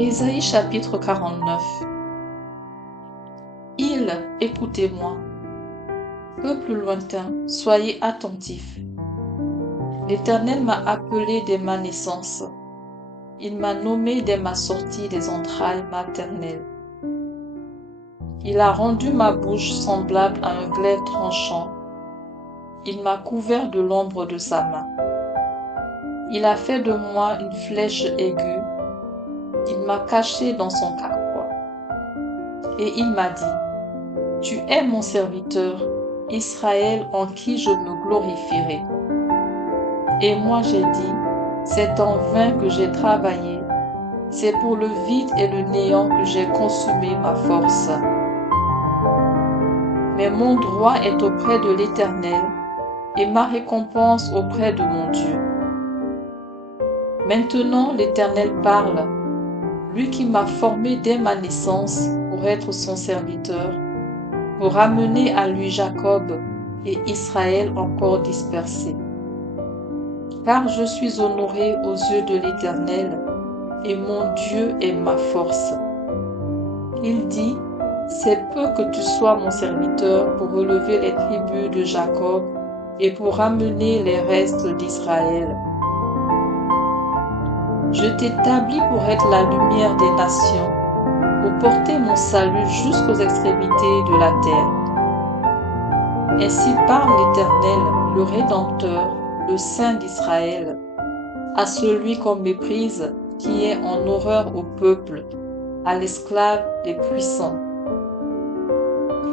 Ésaïe chapitre 49. Écoutez-moi. Peuple lointain, soyez attentifs. L'Éternel m'a appelé dès ma naissance. Il m'a nommé dès ma sortie des entrailles maternelles. Il a rendu ma bouche semblable à un glaive tranchant. Il m'a couvert de l'ombre de sa main. Il a fait de moi une flèche aiguë. Il m'a caché dans son carquois. Et il m'a dit, tu es mon serviteur, Israël en qui je me glorifierai. Et moi j'ai dit, c'est en vain que j'ai travaillé, c'est pour le vide et le néant que j'ai consumé ma force. Mais mon droit est auprès de l'Éternel, et ma récompense auprès de mon Dieu. Maintenant l'Éternel parle, lui qui m'a formé dès ma naissance pour être son serviteur, pour ramener à lui Jacob et Israël encore dispersés. Car je suis honoré aux yeux de l'Éternel, et mon Dieu est ma force. Il dit, c'est peu que tu sois mon serviteur pour relever les tribus de Jacob et pour ramener les restes d'Israël. Je t'établis pour être la lumière des nations, pour porter mon salut jusqu'aux extrémités de la terre. Ainsi parle l'Éternel, le Rédempteur, le Saint d'Israël, à celui qu'on méprise, qui est en horreur au peuple, à l'esclave des puissants.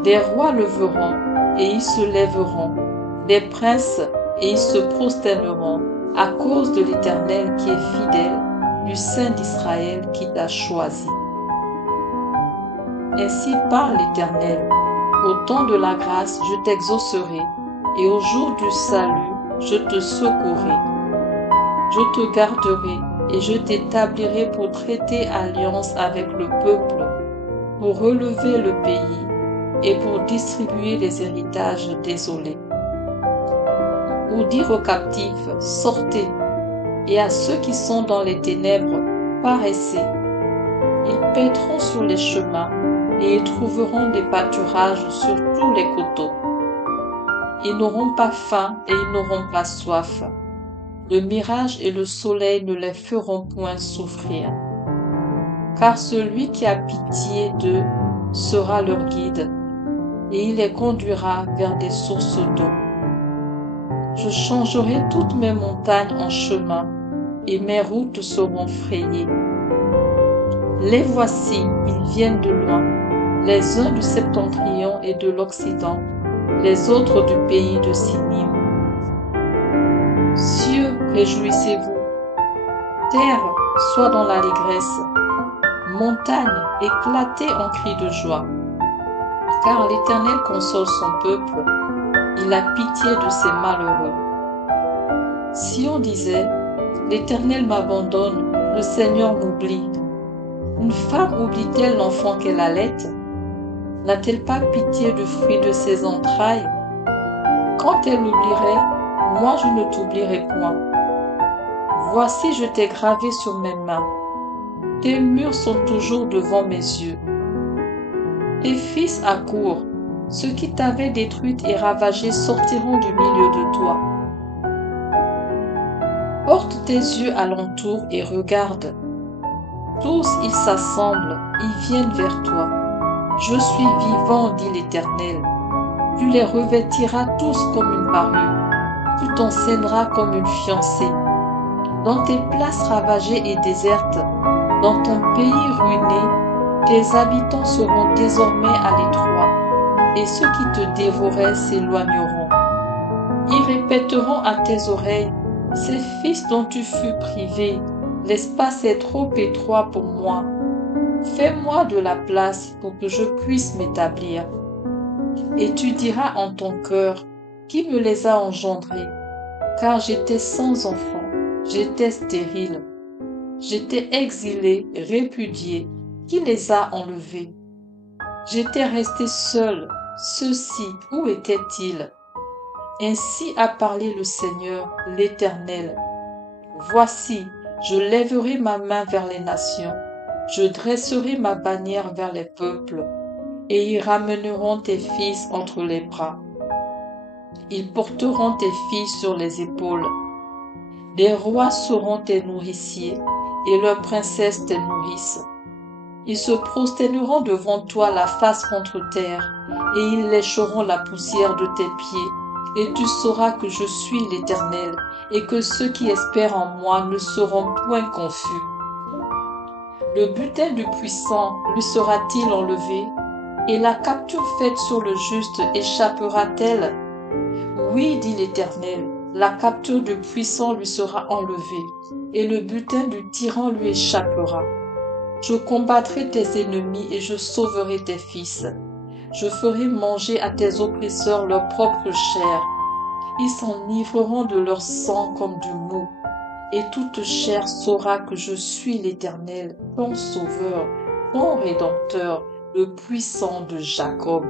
Des rois le verront, et ils se lèveront, des princes, et ils se prosterneront, à cause de l'Éternel qui est fidèle, du Saint d'Israël qui t'a choisi. Ainsi parle l'Éternel, au temps de la grâce je t'exaucerai, et au jour du salut je te secourrai. Je te garderai, et je t'établirai pour traiter alliance avec le peuple, pour relever le pays, et pour distribuer les héritages désolés. Pour dire aux captifs, sortez, et à ceux qui sont dans les ténèbres, paraissez. Ils paîtront sur les chemins, et ils trouveront des pâturages sur tous les coteaux. Ils n'auront pas faim et ils n'auront pas soif. Le mirage et le soleil ne les feront point souffrir. Car celui qui a pitié d'eux sera leur guide, et il les conduira vers des sources d'eau. Je changerai toutes mes montagnes en chemin, et mes routes seront frayées. Les voici, ils viennent de loin, les uns du septentrion et de l'Occident, les autres du pays de Sinim. Cieux, réjouissez-vous. Terre, sois dans l'allégresse. Montagne, éclatez en cris de joie. Car l'Éternel console son peuple, il a pitié de ses malheureux. Si on disait, l'Éternel m'abandonne, le Seigneur m'oublie. Une femme oublie-t-elle l'enfant qu'elle allaite? N'a-t-elle pas pitié du fruit de ses entrailles? Quand elle oublierait, moi je ne t'oublierai point. Voici, je t'ai gravé sur mes mains. Tes murs sont toujours devant mes yeux. Tes fils accourent. Ceux qui t'avaient détruite et ravagée sortiront du milieu de toi. Porte tes yeux alentour et regarde. Tous ils s'assemblent, ils viennent vers toi. Je suis vivant, dit l'Éternel. Tu les revêtiras tous comme une parure. Tu t'enseigneras comme une fiancée. Dans tes places ravagées et désertes, dans ton pays ruiné, tes habitants seront désormais à l'étroit, et ceux qui te dévoraient s'éloigneront. Ils répéteront à tes oreilles, ces fils dont tu fus privé, l'espace est trop étroit pour moi. Fais-moi de la place pour que je puisse m'établir. Et tu diras en ton cœur, qui me les a engendrés? Car j'étais sans enfant, j'étais stérile. J'étais exilé, répudié. Qui les a enlevés? J'étais resté seul. Ceux-ci, où étaient-ils? Ainsi a parlé le Seigneur, l'Éternel. Voici, je lèverai ma main vers les nations. Je dresserai ma bannière vers les peuples, et ils ramèneront tes fils entre les bras. Ils porteront tes filles sur les épaules. Les rois seront tes nourriciers, et leurs princesses tes nourrices. Ils se prosterneront devant toi la face contre terre, et ils lécheront la poussière de tes pieds. Et tu sauras que je suis l'Éternel, et que ceux qui espèrent en moi ne seront point confus. Le butin du puissant lui sera-t-il enlevé? Et la capture faite sur le juste échappera-t-elle? Oui, dit l'Éternel, la capture du puissant lui sera enlevée, et le butin du tyran lui échappera. Je combattrai tes ennemis et je sauverai tes fils. Je ferai manger à tes oppresseurs leur propre chair. Ils s'enivreront de leur sang comme du mou. Et toute chair saura que je suis l'Éternel, ton Sauveur, ton Rédempteur, le puissant de Jacob.